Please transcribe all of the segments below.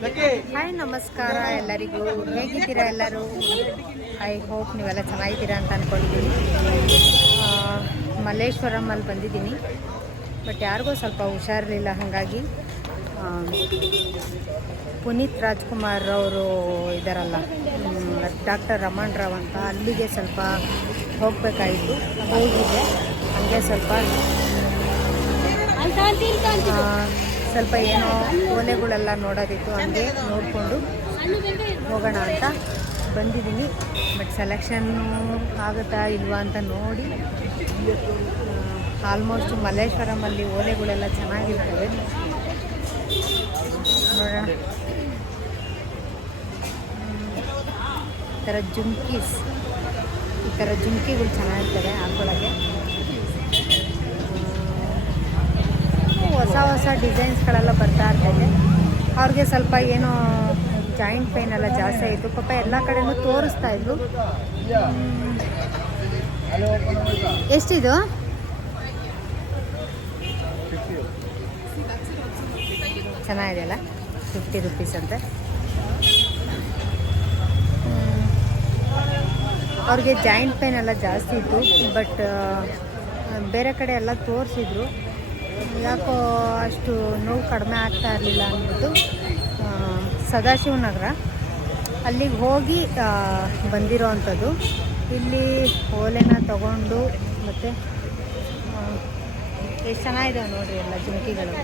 Hi ನಮಸ್ಕಾರ ಎಲ್ಲರಿಗೂ. ಹೇಗಿದ್ದೀರಾ ಎಲ್ಲರೂ? ಐ ಹೋಪ್ ನೀವೆಲ್ಲ ಚೆನ್ನಾಗಿದ್ದೀರಾ ಅಂತ ಅಂದ್ಕೊಂಡಿದ್ದೀನಿ. ಮಲ್ಲೇಶ್ವರಮಲ್ಲಿ ಬಂದಿದ್ದೀನಿ, ಬಟ್ ಯಾರಿಗೂ ಸ್ವಲ್ಪ ಹುಷಾರಿರಲಿಲ್ಲ. ಹಾಗಾಗಿ ಪುನೀತ್ ರಾಜ್ಕುಮಾರ್ ಅವರು ಇದ್ದಾರಲ್ಲ, ಡಾಕ್ಟರ್ ರಮಣ್ ರಾವ್ ಅಂತ, ಅಲ್ಲಿಗೆ ಸ್ವಲ್ಪ ಹೋಗಬೇಕಾಯಿತು. ಹೋಗಿದೆ ಹಾಗೆ ಸ್ವಲ್ಪ ಏನೋ ಓಲೆಗಳೆಲ್ಲ ನೋಡೋದಿತ್ತು, ಹಂಗೆ ನೋಡಿಕೊಂಡು ಹೋಗೋಣ ಅಂತ ಬಂದಿದ್ದೀನಿ. ಬಟ್ ಸೆಲೆಕ್ಷನ್ನು ಆಗುತ್ತಾ ಇಲ್ವಾ ಅಂತ ನೋಡಿ, ಆಲ್ಮೋಸ್ಟ್ ಮಲ್ಲೇಶ್ವರಮಲ್ಲಿ ಓಲೆಗಳೆಲ್ಲ ಚೆನ್ನಾಗಿರ್ತವೆ, ನೋಡೋಣ. ಈ ಥರ ಜುಮ್ಕಿಗಳು ಚೆನ್ನಾಗಿರ್ತವೆ ಹಾಕೊಳ್ಳೋಕ್ಕೆ. ಹೊಸ ಡಿಸೈನ್ಸ್ಗಳೆಲ್ಲ ಬರ್ತಾ ಇರ್ತೈತೆ. ಅವ್ರಿಗೆ ಸ್ವಲ್ಪ ಏನೋ ಜಾಯಿಂಟ್ ಪೇನ್ ಎಲ್ಲ ಜಾಸ್ತಿ ಆಯಿತು. ಪಾಪ ಎಲ್ಲ ಕಡೆನೂ ತೋರಿಸ್ತಾ ಇದ್ರು. ಎಷ್ಟಿದು? ಚೆನ್ನಾಗಿದೆಯಲ್ಲ, 50 ರೂಪೀಸ್ ಅಂತೆ. ಅವ್ರಿಗೆ ಜಾಯಿಂಟ್ ಪೇನ್ ಎಲ್ಲ ಜಾಸ್ತಿ ಇತ್ತು, ಬಟ್ ಬೇರೆ ಕಡೆ ಎಲ್ಲ ತೋರಿಸಿದ್ರು. ಯಾಕೋ ಅಷ್ಟು ನೋವು ಕಡಿಮೆ ಆಗ್ತಾ ಇರಲಿಲ್ಲ ಅಂದ್ಬಿಟ್ಟು ಸದಾಶಿವನಗರ ಅಲ್ಲಿಗೆ ಹೋಗಿ ಬಂದಿರೋ ಅಂಥದ್ದು. ಇಲ್ಲಿ ಓಲೆನ ತಗೊಂಡು ಮತ್ತು ಎಷ್ಟು ಚೆನ್ನಾಗಿದ್ದಾವೆ ನೋಡಿರಿ ಎಲ್ಲ ಜುಮ್ಕಿಗಳು.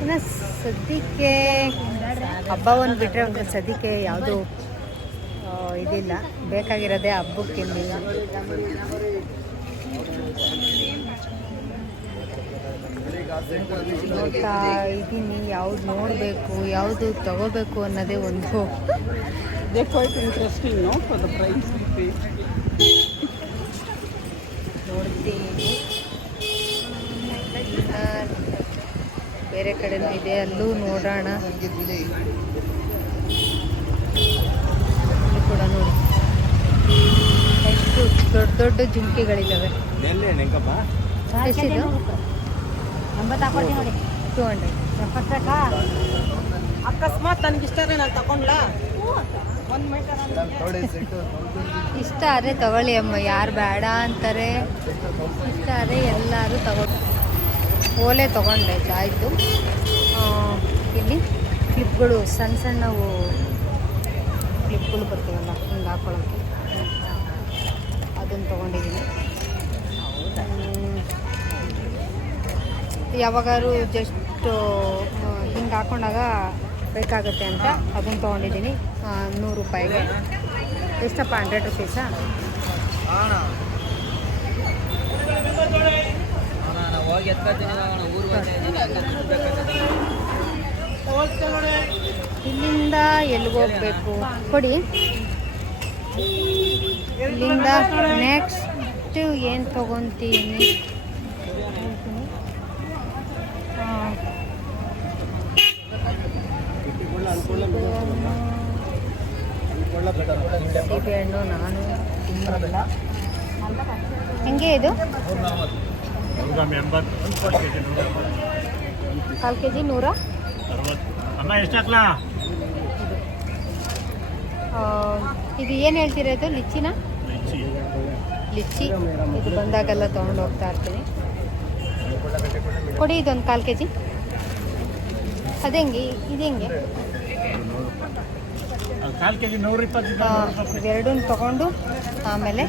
ಇನ್ನು ಸದ್ಯಕ್ಕೆ ಹಬ್ಬವನ್ನು ಬಿಟ್ಟರೆ ಒಂದು ಸದ್ಯಕ್ಕೆ ಯಾವುದೂ ಇದಿಲ್ಲ, ಬೇಕಾಗಿರೋದೇ ಹಬ್ಬಕ್ಕೆ. ನೋಡ್ತಾ ಇದ್ದೀನಿ ಯಾವ್ದು ನೋಡಬೇಕು, ಯಾವುದು ತಗೋಬೇಕು ಅನ್ನೋದೇ ಒಂದು ನೋಡ್ತೀನಿ. ಬೇರೆ ಕಡೆನೂ ಇದೆ, ಅಲ್ಲೂ ನೋಡೋಣ. ಕೂಡ ನೋಡಿ ಎಷ್ಟು ದೊಡ್ಡ ದೊಡ್ಡ ಜುಮ್ಕಿಗಳಿದ್ದಾವೆ. ಎಷ್ಟಿದು? 200. ಅಕಸ್ಮಾತ್ ನನಗೆ ಇಷ್ಟ ನಾನು ತಗೊಂಡ್ಲಾ, ಇಷ್ಟ ಆದರೆ ತಗೊಳ್ಳಿ ಅಮ್ಮ, ಯಾರು ಬೇಡ ಅಂತಾರೆ. ಇಷ್ಟ ಆದರೆ ಎಲ್ಲರೂ ತಗೊಂಡು ಓಲೆ ತೊಗೊಂಡೆ ಆಯಿತು. ಇಲ್ಲಿ ಕ್ಲಿಪ್ಗಳು, ಸಣ್ಣ ಸಣ್ಣವು ಕ್ಲಿಪ್ಗಳು ಬರ್ತೀವಲ್ಲ ಹಿಂಗೆ ಹಾಕೊಳ್ಳೋಕ್ಕೆ, ಅದನ್ನು ತೊಗೊಂಡಿದ್ದೀನಿ. ಯಾವಾಗಾದ್ರು ಜಸ್ಟ್ ಹಿಂಗೆ ಹಾಕೊಂಡಾಗ ಬೇಕಾಗುತ್ತೆ ಅಂತ ಅದನ್ನು ತೊಗೊಂಡಿದ್ದೀನಿ. 100 ರೂಪಾಯಿಗೆ. ಎಷ್ಟಪ್ಪ, 100 ರೂಪೀಸಾ? ಇಲ್ಲಿಂದ ಎಲ್ಲಿಗೆ ಹೋಗ್ಬೇಕು ಕೊಡಿ. ಇಲ್ಲಿಂದ ನೆಕ್ಸ್ಟ್ ಏನು ತೊಗೊತೀನಿ? ಸೀಬೆಹಣ್ಣು ನಾನು ತಿನ್ನಲ್ಲ. ಹೆಂಗೆ ಇದು? 1/4 kg 100. ಇದು ಏನು ಹೇಳ್ತೀರಾ? ಇದು ಲಿಚ್ಚಿನ? ಲಿಚ್ಚಿ. ಇದು ಬಂದಾಗೆಲ್ಲ ತೊಗೊಂಡು ಹೋಗ್ತಾ ಇರ್ತೀನಿ. ಕೊಡಿ, ಇದೊಂದು 1/4 kg. ಅದೇಂಗೆ? ಇದು ಹೆಂಗೆ? 1/4 kg 120. ಎರಡನ್ನು ತೊಗೊಂಡು ಆಮೇಲೆ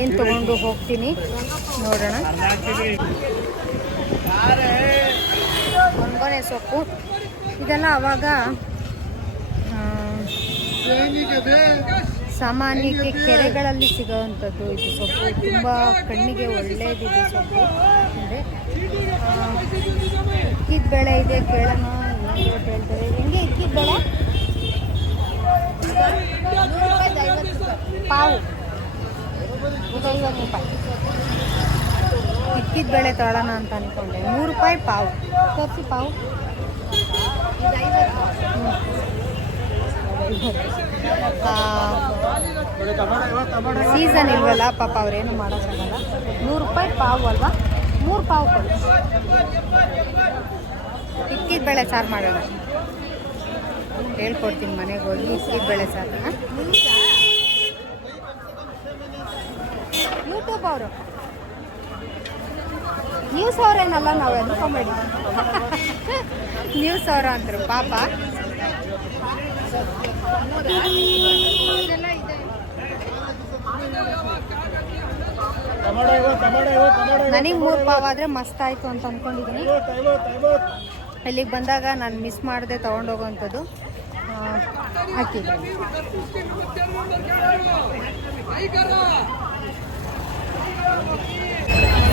ಏನು ತೊಗೊಂಡು ಹೋಗ್ತೀನಿ ನೋಡೋಣ. ಒಣಗೊನೆ ಸೊಪ್ಪು ಇದೆಲ್ಲ ಅವಾಗ ಸಾಮಾನ್ಯಕ್ಕೆ ಕೆರೆಗಳಲ್ಲಿ ಸಿಗೋವಂಥದ್ದು. ಇದು ಸೊಪ್ಪು ತುಂಬ ಕಣ್ಣಿಗೆ ಒಳ್ಳೆಯದಿದೆ ಸೊಪ್ಪು. ಅಂದರೆ ಇಕ್ಕಿದ ಬೆಳೆ ಇದೆ, ಕೇಳೋಣ ಏನು ರೇಟ್ ಹೇಳ್ತಾರೆ. ಹೆಂಗೆ ಇಕ್ಕಿದ ಬೆಳೆ? 100 ರೂಪಾಯಿ 50 ರೂಪಾಯಿ ಪಾವು. 50 ರೂಪಾಯಿ ಇಕ್ಕಿದ ಬೆಳೆ ತೊಗೊಳ್ಳೋಣ ಅಂತ ಅಂದ್ಕೊಂಡೆ. 100 ರೂಪಾಯಿ ಪಾವು. ತೋರಿಸಿ ಪಾವು. ಸೀಸನ್ ಇಲ್ವಲ್ಲ ಪಾಪ, ಅವ್ರೇನು ಮಾಡೋಕ್ಕಾಗಲ್ಲ. 100 ರೂಪಾಯಿ ಪಾವು ಅಲ್ವಾ? 3 ಪಾವು ಕೊಡಿ. ಇಕ್ಕಿದ ಬೇಳೆ ಸಾರು ಮಾಡೋಣ. ಹೇಳ್ಕೊಡ್ತೀನಿ ಮನೆಗೆ ಹೋಗಿ ಇಕ್ಕಿದ ಬೇಳೆ ಸಾರು. ಯೂಟ್ಯೂಬ್ ಅವರು ನ್ಯೂಸ್ ಅವರೇನಲ್ಲ, ನಾವು ಎದ್ಕೊಂಬೇಡಿ. ನ್ಯೂಸ್ ಅವರು ಅಂದರು ಪಾಪ. ನನಗೆ 3 ಪಾವ್ ಆದರೆ ಮಸ್ತ್ ಆಯಿತು ಅಂತ ಅಂದ್ಕೊಂಡಿದ್ದೀನಿ. ಇಲ್ಲಿಗೆ ಬಂದಾಗ ನಾನು ಮಿಸ್ ಮಾಡದೆ ತೊಗೊಂಡೋಗೋವಂಥದ್ದು ಹಾಕಿದ್ದೆ.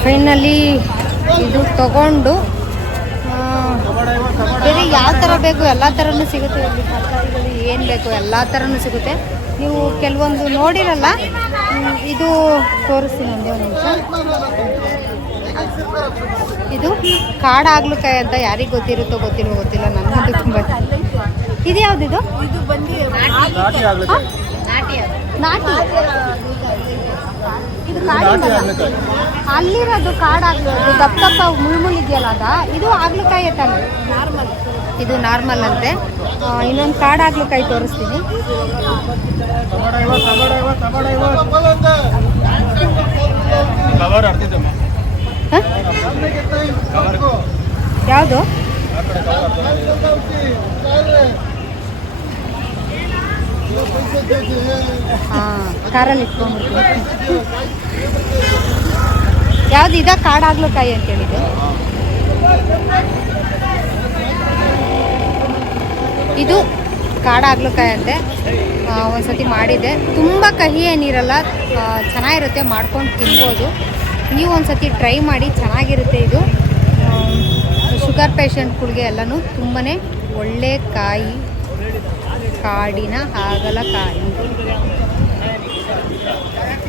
ಫೈನಲಿ ಇದು ತಗೊಂಡು ಬೇರೆ ಯಾವ ಥರ ಬೇಕು ಎಲ್ಲ ಥರನೂ ಸಿಗುತ್ತೆ. ಇಲ್ಲಿ ತರಕಾರಿಗಳು ಏನು ಬೇಕು ಎಲ್ಲ ಥರನೂ ಸಿಗುತ್ತೆ. ನೀವು ಕೆಲವೊಂದು ನೋಡಿರಲ್ಲ, ಇದು ತೋರಿಸ್ತೀನಿ ಒಂದೇ ಒಂದು ನಿಮಿಷ. ಇದು ಕಾಡಾಗ್ಲಕಾಯಿ ಅಂತ ಯಾರಿಗೆ ಗೊತ್ತಿರುತ್ತೋ ಗೊತ್ತಿಲ್ಲ, ನನಗಂತೂ ತುಂಬ. ಇದು ಯಾವುದಿದು? ಇದು ಬಂದು ನಾಟಿ. ಇದು ಕಾಡಿಂದ ಅಲ್ಲಿರೋದು ಕಾಡಾಗ್ಲಕಾಯಿ, ದಪ್ಪ ದಪ್ಪ ಮುಳ್ಳು ಇದೆಯಲ್ಲ ಅದ. ಇದು ಆಗ್ಲಕಾಯಿ ತಾನೆ, ನಾರ್ಮಲ್. ಇದು ನಾರ್ಮಲ್ ಅಂತೆ. ಇನ್ನೊಂದು ಕಾಡಾಗ್ಲಕಾಯಿ ತೋರಿಸ್ತೀನಿ. ಯಾವುದು? ಹಾಂ, ಕಾರಲ್ಲಿ ಇಟ್ಕೊಂಡ್ಬಿಡ್ತೀನಿ. ಯಾವ್ದು ಇದ? ಕಾಡಾಗ್ಲಕಾಯಿ ಅಂತ ಹೇಳಿದೆ. ಇದು ಕಾಡಾಗ್ಲಕಾಯಿ ಅಂತೆ. ಒಂದ್ಸತಿ ಮಾಡಿದ್ದೆ, ತುಂಬ ಕಹಿ ಏನಿರಲ್ಲ, ಚೆನ್ನಾಗಿರುತ್ತೆ, ಮಾಡ್ಕೊಂಡು ತಿನ್ಬೋದು. ನೀವು ಒಂದ್ಸತಿ ಟ್ರೈ ಮಾಡಿ, ಚೆನ್ನಾಗಿರುತ್ತೆ. ಇದು ಶುಗರ್ ಪೇಷಂಟ್ಗಳಿಗೆ ಎಲ್ಲನೂ ತುಂಬಾ ಒಳ್ಳೆ ಕಾಯಿ, ಕಾಡಿನ ಹಾಗಲಕಾಯಿ.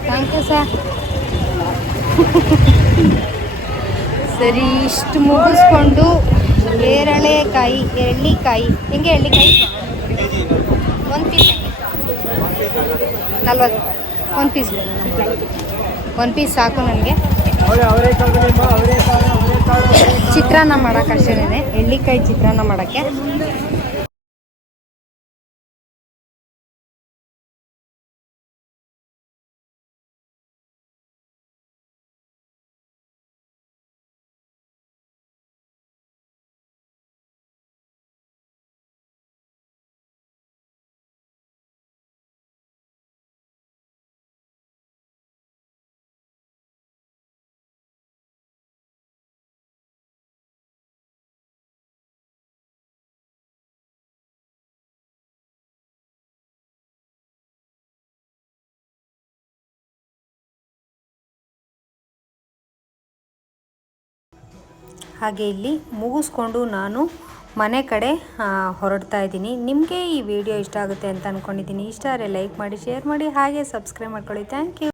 Thank you sir. ಸರಿ, ಇಷ್ಟು ಮುಗಿಸ್ಕೊಂಡು ಎಳ್ಳಿಕಾಯಿ ಹೆಂಗೆ? ಎಳ್ಳಿಕಾಯಿ 1 ಪೀಸ್ ಹೆಂಗೆ? 40. 1 ಪೀಸ್ 1 ಪೀಸ್ ಸಾಕು ನನಗೆ. ಚಿತ್ರಾನ್ನ ಮಾಡೋಕೆ ಅಷ್ಟೇನೆ, ಎಳ್ಳಿಕಾಯಿ ಚಿತ್ರಾನ್ನ ಮಾಡೋಕ್ಕೆ. ಹಾಗೆ ಇಲ್ಲಿ ಮುಗಿಸ್ಕೊಂಡು ನಾನು ಮನೆ ಕಡೆ ಹೊರಡ್ತಾ ಇದ್ದೀನಿ. ನಿಮಗೆ ಈ ವಿಡಿಯೋ ಇಷ್ಟ ಆಗುತ್ತೆ ಅಂತ ಅಂದ್ಕೊಂಡಿದ್ದೀನಿ. ಇಷ್ಟ ಆದರೆ ಲೈಕ್ ಮಾಡಿ, ಶೇರ್ ಮಾಡಿ, ಹಾಗೆ ಸಬ್ಸ್ಕ್ರೈಬ್ ಮಾಡ್ಕೊಳ್ಳಿ. Thank you.